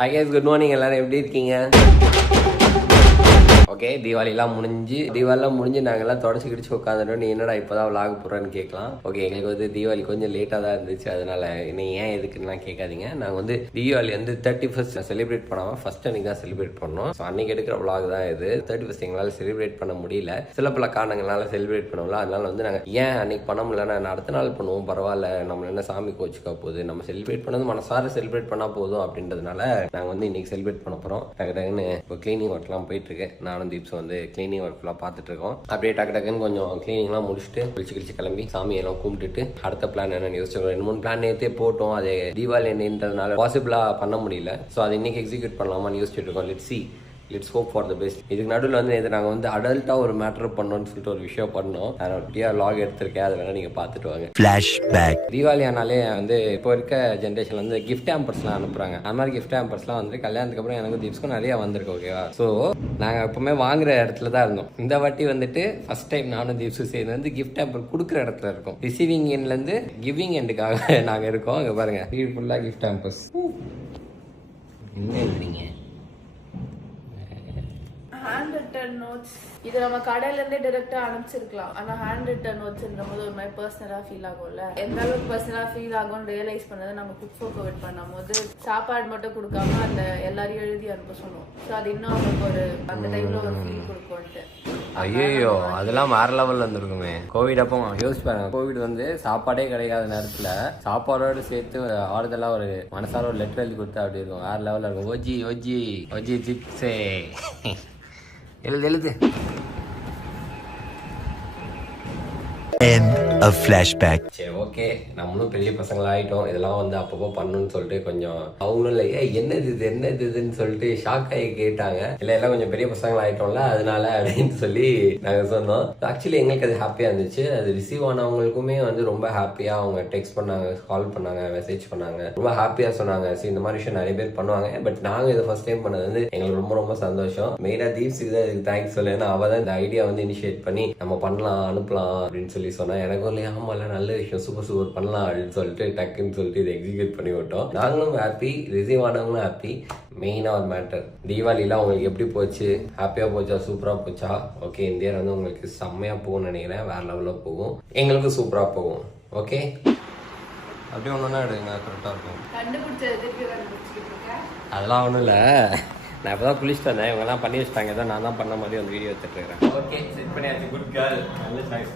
Hi guys, good morning. எல்லாரும் எப்படி இருக்கீங்க? ஓகே, தீபாவளிலாம் முடிஞ்சு நாங்கெல்லாம் தொடச்சி கிடிச்சு உட்காந்துட்டோம். நீ என்னடா இப்போதான் விளாக் போடுறேன்னு கேட்கலாம். ஓகே, எங்களுக்கு வந்து தீபாவளி கொஞ்சம் லேட்டாக தான் இருந்துச்சு. அதனால நீ ஏன் எதுக்குன்னா கேட்காதீங்க. நாங்கள் வந்து தீபாவளி வந்து 31st செலிப்ரேட் பண்ணாமல் ஃபர்ஸ்ட் அன்னைக்கு தான் செலிப்ரேட் பண்ணோம். ஸோ அன்னைக்கு எடுக்கிற விளாக் தான் இது. 31st எங்களால் செலிப்ரேட் பண்ண முடியல, சில பல காரணங்களால செலிப்ரேட் பண்ணல. அதனால வந்து நாங்கள் ஏன் அன்னைக்கு பண்ண முடியலன்னா அடுத்த நாள் பண்ணுவோம், பரவாயில்ல, நம்ம என்ன சாமி கோச்சுக்கா போகுது, நம்ம செலிப்ரேட் பண்ணது மனசார செலிப்ரேட் பண்ணால் போதும் அப்படின்றதுனால நாங்கள் வந்து இன்னைக்கு செலிப்ரேட் பண்ண போகிறோம். டக்குன்னு இப்போ கிளீனிங் ஒர்க்லாம் போயிட்டு இருக்கு. நானும் தீப்ஸ் வந்து கிளீனிங் ஒர்க்லாம் பார்த்துட்டு இருக்கோம். அப்படியே டக்குன்னு கொஞ்சம் கிளீனிங்லாம் முடிச்சுட்டு குளிச்சு கிளம்பி சாமியெல்லாம் கும்பிட்டுட்டு அடுத்த பிளான் என்னன்னு யோசிச்சிருக்கோம். 2-3 பிளான் நேற்றே போட்டோம். அது தீபாவளி என்னன்றதுனால பாசிபிளா பண்ண முடியல. ஸோ அதை இன்னைக்கு எக்ஸிக்யூட் பண்ணலாமான்னு யோசிச்சுட்டு இருக்கோம். Let's hope for the best. இதுக்கு நடுவில் வந்து இது நாங்கள் வந்து அடல்ட்டாக ஒரு மேட்டர் பண்ணோம்னு சொல்லிட்டு ஒரு விஷயம் பண்ணோம். நான் ஒட்டியா லாக் எடுத்திருக்கேன், அதை வேணா நீங்கள் பார்த்துட்டு வாங்க. ஃப்ளாஷ்பேக். தீபாவளி ஆனாலே வந்து இப்போ இருக்க ஜென்ரேஷன் வந்து கிஃப்ட் ஹேம்பர்ஸ்லாம் அனுப்புறாங்க. அந்த மாதிரி கிஃப்ட் ஹேம்பர்ஸ்லாம் வந்து கல்யாணத்துக்கு அப்புறம் எனக்கு தீப்ஸ்க்கும் நிறைய வந்திருக்கு. ஓகேவா? ஸோ நாங்கள் எப்பவுமே வாங்குற இடத்துல தான் இருந்தோம். இந்த வாட்டி வந்துட்டு ஃபர்ஸ்ட் டைம் நானும் தீப்ஸும் சேர்ந்து வந்து கிஃப்ட் ஹேம்பர் கொடுக்குற இடத்துல இருக்கோம். ரிசீவிங் எண்ட்லேருந்து கிவிங் எண்டுக்காக நாங்கள் இருக்கோம். அங்கே பாருங்க, வீடு ஃபுல்லாக கிஃப்ட் ஹேம்பர்ஸ். என்ன எழுதுறீங்க? Hand return notes. இது நம்ம கடையில இருந்தே டைரக்டா அனுப்பிச்சிருக்கலாம். ஆனா ஹேண்ட் ரிட்டன் நோட்ஸ்ன்ற போது ஒரு மாதிரி பர்சனலா ஃபீல் ஆகும்ல. எந்த அளவுக்கு பர்சனலா ஃபீல் ஆகும்னு ரியலைஸ் பண்ணது நம்ம குக் ஃபோர் கோவிட் பண்ணும்போது சாப்பாடு மட்டும் கொடுக்காம அந்த எல்லாரையும் எழுதி அனுப்ப சொன்னோம். ஸோ அது இன்னும் அவங்களுக்கு ஒரு அந்த டைம்ல ஒரு ஃபீல் கொடுக்கும்ட்டு. ஐயோ, அதெல்லாம் வேற லெவல்ல இருந்திருக்குமே. கோவிட் அப்போ யோசிச்சு பாருங்க. கோவிட் வந்து சாப்பாடே கிடைக்காத நேரத்துல சாப்பாடோடு சேர்த்து ஆறுதலா ஒரு மனசார ஒரு லெட்டர் எழுதி கொடுத்தா அப்படி இருக்கும். வேற லெவல்ல இருக்கும். ஓஜி ஓஜி ஓஜி சிப்ஸே எழுது. End of flashback. சரி, ஓகே, நம்மளும் பெரிய பசங்களா ஆயிட்டோம். இதெல்லாம் வந்து அப்பப்போ பண்ணணும்னு சொல்லிட்டு கொஞ்சம் அவங்களும் இல்லை என்னதுன்னு சொல்லிட்டு ஷாக் ஆகி கேட்டாங்க. எல்லாம் கொஞ்சம் பெரிய பசங்களா ஆயிட்டோம்ல, அதனால அப்படின்னு சொல்லி நாங்க சொன்னோம். ஆக்சுவலி எங்களுக்கு அது ஹாப்பியா இருந்துச்சு. அது ரிசீவ் ஆனவங்களுக்குமே வந்து ரொம்ப ஹாப்பியா அவங்க டெக்ஸ்ட் பண்ணாங்க, கால் பண்ணாங்க, மெசேஜ் பண்ணாங்க, ரொம்ப ஹாப்பியா சொன்னாங்க. சரி, இந்த மாதிரி விஷயம் நிறைய பேர் பண்ணுவாங்க, பட் நாங்க இதை ஃபர்ஸ்ட் டைம் பண்ணது வந்து எங்களுக்கு ரொம்ப ரொம்ப சந்தோஷம். மெயினா தீப்ஸுக்கு தான் இதுக்கு தேங்க்ஸ் சொல்ல. ஏன்னா அவ தான் இந்த ஐடியா வந்து இனிஷியேட் பண்ணி நம்ம பண்ணலாம், அனுப்பலாம் அப்படின்னு சொல்லி சொன்னா. எனக்கும் இல்லையா, ஆமால, நல்ல விஷயம், சூப்பர் பண்ணலாம் அப்படின்னு சொல்லிட்டு டக்குன்னு சொல்லிட்டு இதை எக்ஸிக்யூட் பண்ணி விட்டோம். நாங்களும் ஹாப்பி, ரிசீவ் ஆனவங்களும் ஹாப்பி. மெயினா ஒரு மேட்டர், தீபாவளிலாம் உங்களுக்கு எப்படி போச்சு? ஹாப்பியா போச்சா? சூப்பரா போச்சா? ஓகே, இந்த இயர் வந்து உங்களுக்கு செம்மையா போகும்னு நினைக்கிறேன். வேற லெவல்ல போகும், எங்களுக்கு சூப்பரா போகும். ஓகே, அப்படியே ஒண்ணுன்னா எடுங்க, கரெக்டா இருக்கும். அதெல்லாம் ஒண்ணும் இல்ல, நான் இப்பதான் குளிச்சுட்டு வந்தேன். இவங்க எல்லாம் பண்ணி வச்சுட்டாங்க. ஏதோ நான் தான் பண்ண மாதிரி ஒரு வீடியோ எடுத்துட்டு இருக்கேன். ஓகே, செட் பண்ணியாச்சு. குட் கேர்ள், நல்ல சாய்ஸ்.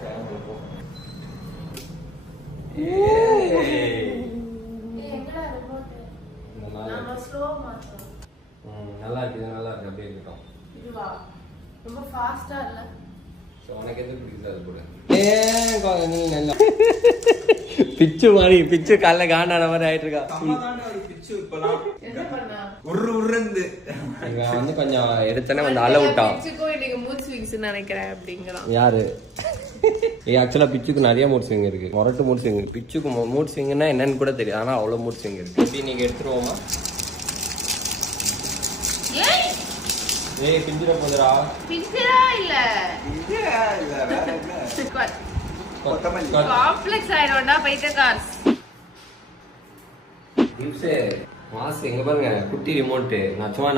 நல்லா இருக்கு, நல்லா இருக்கு. அப்படியே இருக்கட்டும். ரொம்ப ஃபாஸ்டா இல்ல? உனக்கு எது பிடிக்குது அது கூட. பிச்சு மாதிரி, பிச்சு காலைல காண்டான மாதிரி ஆயிட்டு இருக்கா. வந்து கொஞ்சம் எடுத்தனே வந்து அள விட்டான். நினைக்கிறேன் அப்படிங்கிறான். யாரு? ஆக்சுவலா பிச்சுக்கு நிறைய மூட் ஸ்விங் இருக்கு. மொரட்டு மூட் ஸ்விங். பிச்சுக்கு மூட் ஸ்விங்னா என்னன்னு கூட தெரியும், ஆனா அவ்வளவு மூட் ஸ்விங் இருக்கு. நீங்க எடுத்துருவோமா? ஏய், பிஞ்சிர போதுடா. பிஞ்சரா இல்ல காம்ப்ளெக்ஸ் ஆயிரோடா பைத்தியக்காரஸ். டிப்ஸ் மாஸ் எங்க பாருங்க, குட்டி ரிமோட்.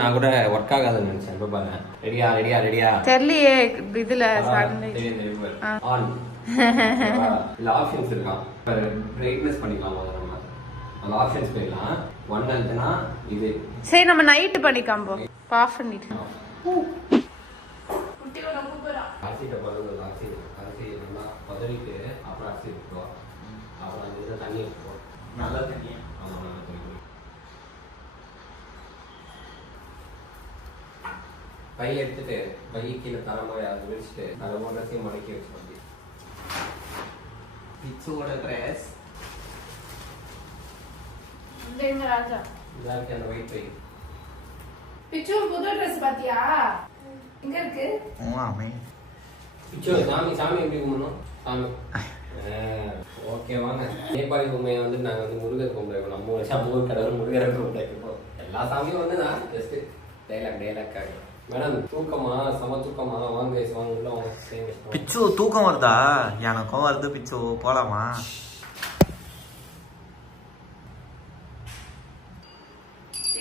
நான் கூட ஒர்க் ஆகாதுன்னு நினைச்சேன். இப்ப பாருங்க, ரெடியா தெரியலையே இதுல ஆன் இல்ல ஆப்ஷன்ஸ் இருக்கான். பிரைட்னஸ் பண்ணிக்கலாமா? நம்ம அந்த ஆப்ஷன்ஸ் போயிடலாம். 1 அழுத்தினா இது. சரி, நம்ம நைட் பண்ணிக்காம்போ. ஆஃப் பண்ணிட்டு அரிசிட்ட பருவது. அரிசி நல்லா பதறிட்டு அப்புறம் அரிசி விட்டுருவோம். அப்புறம் அந்த இதில் தண்ணி விட்டுருவோம். நல்லா தண்ணி. ஆமாம், நல்லா தண்ணி. பை எடுத்துட்டு பை கீழே தர மாதிரி அதை வச்சுட்டு அதை மூலத்தையும் மடக்கி வச்சு பிச்சோட ட்ரெஸ் ராஜா இதா இருக்கு. அந்த ஒயிட் பை பிச்சு புது ட்ரெஸ் பாத்தியா? எங்க இருக்கு? பிச்சு சாமி எப்படி கும்பிடணும்? சாமி ஓகே, வாங்க. நேபாளி பொம்மையை வந்து நாங்கள் வந்து முருகர் கும்பிடுவோம். நம்ம சமூக கடவுள் முருகரை கும்பிடுவோம். எல்லா சாமியும் வந்து நான் ஜஸ்ட் டைலாக்காக. மேடம், தூக்கமா? சம தூக்கமா? வாங்க உள்ள வாங்க. பிச்சு தூக்கம் வருதா? எனக்கும் வருது பிச்சு. போலாமா?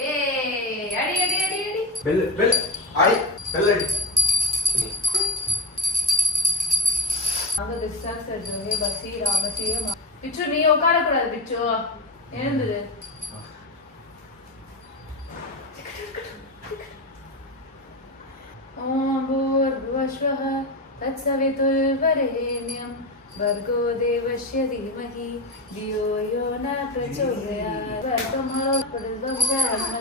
ஏய் பெல் ஆடி பெல் அடி. அங்க டிஸ்டன்ஸ் எடுத்துவே பசி ராமசிய பிச்சு நீ உட்கார கூடாது பிச்சு எழுந்துது ஓம் பூர்வஸ்வஹ தத்சவிதுர்வரேண்யம் भर्गो देवस्य धीमहि धियो यो न प्रचोदयात्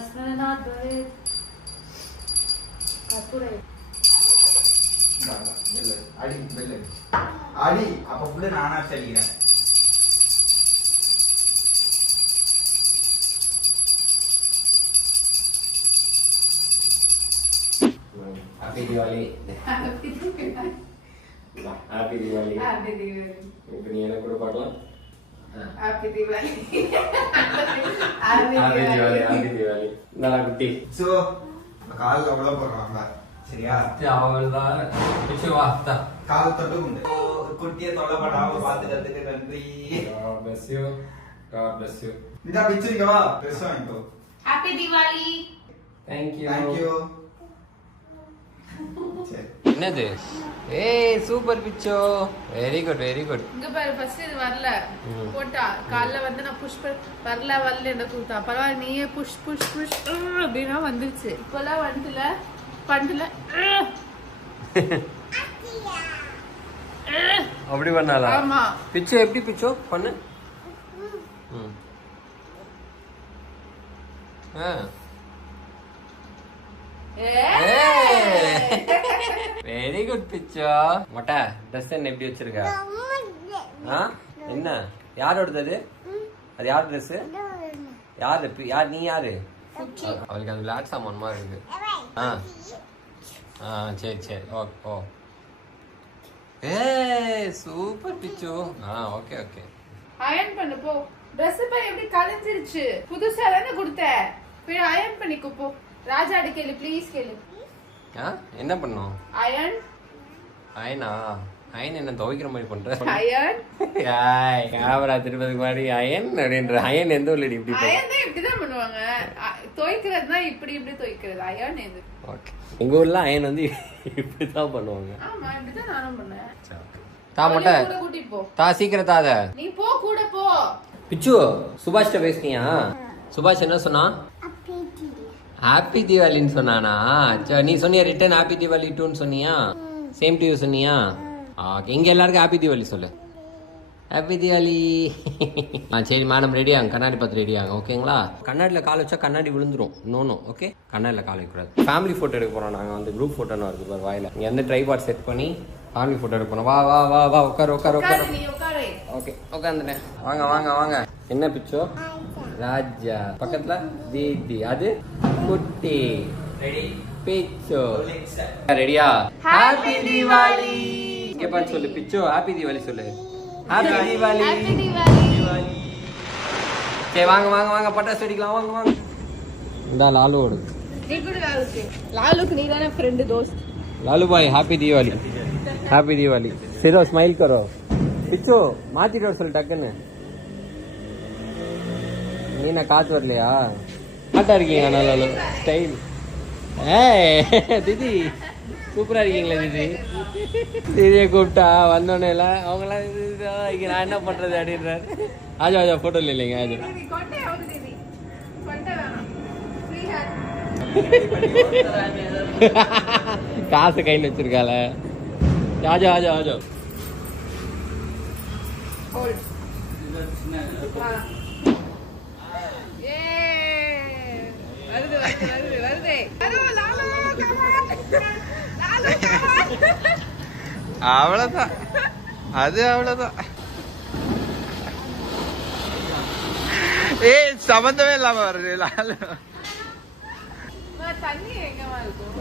स्मरणात् भवेत् कर्पूरे ஆடி பெல் அடி. ஆடி அப்ப புள்ள நானா சொல்லிக்கிறேன். Happy Diwali. Happy Diwali. Happy Diwali. Happy Diwali. இப்போ நீ என்ன கூட பார்க்கலாம். Happy Diwali. Happy Diwali. Happy Diwali. நல்லா குட்டி. சோ கால்ல அவ்வளவு போறாங்க. சரியா? அவ்வளவுதான். பிச்சு வா தா. கால் தொட்டுக்குண்டு. குட்டியை தொலைபடாம பாத்துக்கிறதுக்கு நன்றி. God bless you. God bless you. இந்த பிச்சு இங்க வா. ட்ரெஸ் வாங்கிக்கோ. Happy Diwali. Thank you. Thank you. சரி. என்னது? ஏய் சூப்பர் பிச்சோ. Very good very good. இங்க பாரு ஃபர்ஸ்ட் இது வரல போட்டா கால்ல வந்து நான் புஷ் வரல என்ன கூத்தா பரவாயில்ல நீயே புஷ் புஷ் புஷ் அப்படினா வந்துருச்சு இப்போலாம் பண்ணல அப்படி பண்ணாலா? ஆமா பிச்சோ எப்படி பிச்சோ பண்ணு. வெரி குட் பிச்சோ. மொட்டை ட்ரெஸ் என்ன எப்படி வச்சிருக்க? என்ன யாரோடது அது? அது யார் ட்ரெஸ்? யாரு யார் நீ யாரு? அவளுக்கு அது விளையாட்டு சாமான் மாதிரி இருக்கு. சரி சரி ஓ சூப்பர் பிச்சு. ஓகே ஓகே அயர்ன் பண்ணு போ. Dress பா எப்படி கலஞ்சிருச்சு புதுசா தானே கொடுத்த போய் அயர்ன் பண்ணிக்கோ போ. ராஜா அடி கேளு ப்ளீஸ் கேளு. என்ன பண்ணும்? அயர்ன் அயனா அயன் என்ன துவைக்கிற மாதிரி பண்ற? அயர்ன் கேமரா திருப்பதுக்கு மாதிரி அயன் அப்படின்ற அயன் எந்த ஒரு இப்படி அயர்ன் தான் இப்படிதான் பண்ணுவாங்க. துவைக்கிறதுனா இப்படி துவைக்கிறது அயர்ன் எது? ஓகே எங்க ஊர்ல அயன் வந்து இப்படிதான் பண்ணுவாங்க. ஆமா இப்படிதான் நானும் பண்ணேன். தா மொட்டை கூட்டிட்டு போ. தா சீக்கிரம் தாத. நீ போ கூட போ. பிச்சு சுபாஷ்ட பேசினியா? சுபாஷ் என்ன சொன்னா? ஹாப்பி தீபாவளின்னு சொன்னானா? நீ சொன்னியா ரிட்டர்ன் ஹாப்பி தீபாவளி டூன்னு சொன்னியா? சேம் டு யூ சொன்னியா? எங்க எல்லாருக்கும் ஹாப்பி தீபாவளி சொல்லு. ஹாப்பி தீபாவளி. சரி மேடம் ரெடி ஆகும். கண்ணாடி பார்த்து ரெடி ஆகும் ஓகேங்களா? கண்ணாடியில் கால் வச்சா கண்ணாடி விழுந்துரும். நோ ஓகே கண்ணாடியில் கால் வைக்கூடாது. ஃபேமிலி ஃபோட்டோ எடுக்க போகிறோம் நாங்கள் வந்து குரூப் ஃபோட்டோன்னு இருக்குது பாரு வாயில். இங்கே வந்து ட்ரைபாட் செட் பண்ணி ஃபேமிலி ஃபோட்டோ எடுக்க போகிறோம். வா வா வா வா உட்காரு. ஓகே உட்காந்துட்டேன். வாங்க என்ன பிச்சோ? ராஜா பக்கத்துல தீதி அது குட்டி. ரெடி பிச்சோ ரெடியா? ஹாப்பி தீபாவளி. இங்க பாரு சொல்லு பிச்சோ ஹாப்பி தீபாவளி சொல்லு. ஹாப்பி தீபாவளி. சரி வாங்க பட்டாசு வெடிக்கலாம் வாங்க. இந்த லாலுவோடு நீ கூட லாலுக்கு நீ தானே ஃப்ரெண்ட் தோஸ்த். लालू भाई हैप्पी दिवाली सिरो स्माइल करो पिच्चो मातिटो सोल टक्कनु நீ நான் காத்து வரலையா? மாட்டா இருக்கீங்க நல்லா ஸ்டைல். தீதி சூப்பரா இருக்கீங்களா தீதி? தீதியை கூப்பிட்டா வந்தோடனே எல்லாம் அவங்களாம் இங்க நான் என்ன பண்றது அப்படின்றாரு. ஆஜா போட்டோல இல்லைங்க ஆஜா. காசு கைன்னு வச்சிருக்கால. ஆஜா அவ்வளவுதான் அது அவ்வளவுதான். ஏய் சம்பந்தமே இல்லாம வருது லாலு. தண்ணி எங்கமா இருக்கும்?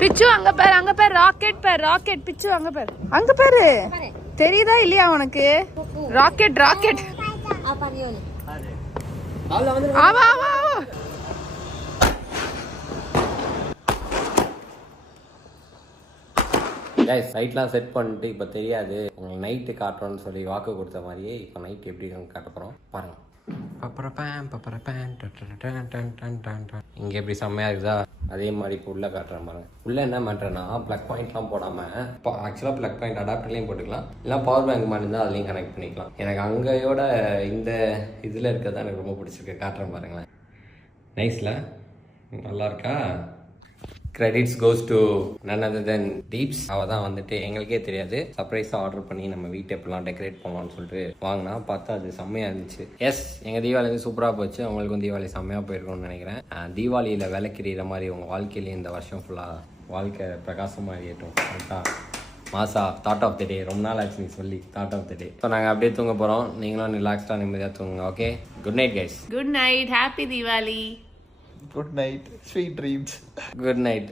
பிச்சு அங்க பாரு ராக்கெட் பிச்சு அங்க பாரு தெரியுதா இல்லையா உனக்கு? Rocket rocket. ஆமா ஆமா ஆமா. கைஸ் லைட்லாம் செட் பண்ணிட்டு இப்போ தெரியாது உங்களுக்கு நைட்டு காட்டுறோன்னு சொல்லி வாக்கு கொடுத்த மாதிரியே இப்போ நைட் எப்படி காட்ட போகிறோம் பாருங்க. இங்கே எப்படி செம்மையா இருக்குதா அதே மாதிரி இப்போ உள்ள காட்டுறேன் பாருங்க. உள்ள என்ன பண்ணுறேன்னா ப்ளக் பாயிண்ட்லாம் போடாமல் இப்போ ஆக்சுவலாக ப்ளக் பாயிண்ட் அடாப்டர்லையும் போட்டுக்கலாம் இல்லை பவர் பேங்க் மாதிரி இருந்தால் அதுலேயும் கனெக்ட் பண்ணிக்கலாம். எனக்கு அங்கேயோட இந்த இதில் இருக்கிறது எனக்கு ரொம்ப பிடிச்சிருக்கு. காட்டுறேன் பாருங்களேன். நைஸில் நல்லா இருக்கா? Credits goes to none other than தீப்ஸ். அவள் தான் வந்துட்டு எங்களுக்கே தெரியாது சர்ப்ரைஸாக ஆர்டர் பண்ணி நம்ம வீட்டை எப்படிலாம் டெக்கரேட் பண்ணலாம்னு சொல்லிட்டு வாங்கினா பார்த்தா அது செம்மையாக இருந்துச்சு. எஸ் எங்கள் தீபாவளி வந்து சூப்பராக போச்சு. அவங்களுக்கும் தீபாவளி செம்மையாக போயிருக்கும்னு நினைக்கிறேன். தீபாவளியில் விளக்கிறீற மாதிரி உங்கள் வாழ்க்கையிலேயே இந்த வருஷம் ஃபுல்லாக வாழ்க்கை பிரகாசமாக ஏற்றும். கரெக்டாக மாசா தாட் ஆஃப் த டே. ரொம்ப நாள் ஆச்சு நீ சொல்லி thought of the day. So நாங்கள் அப்படியே தூங்க போகிறோம். நீங்களும் ரிலாக்ஸ்டாக நிம்மதியாக தூங்குங்க. Okay good night guys. Good night. Happy Deepavali. Good night, sweet dreams. Good night.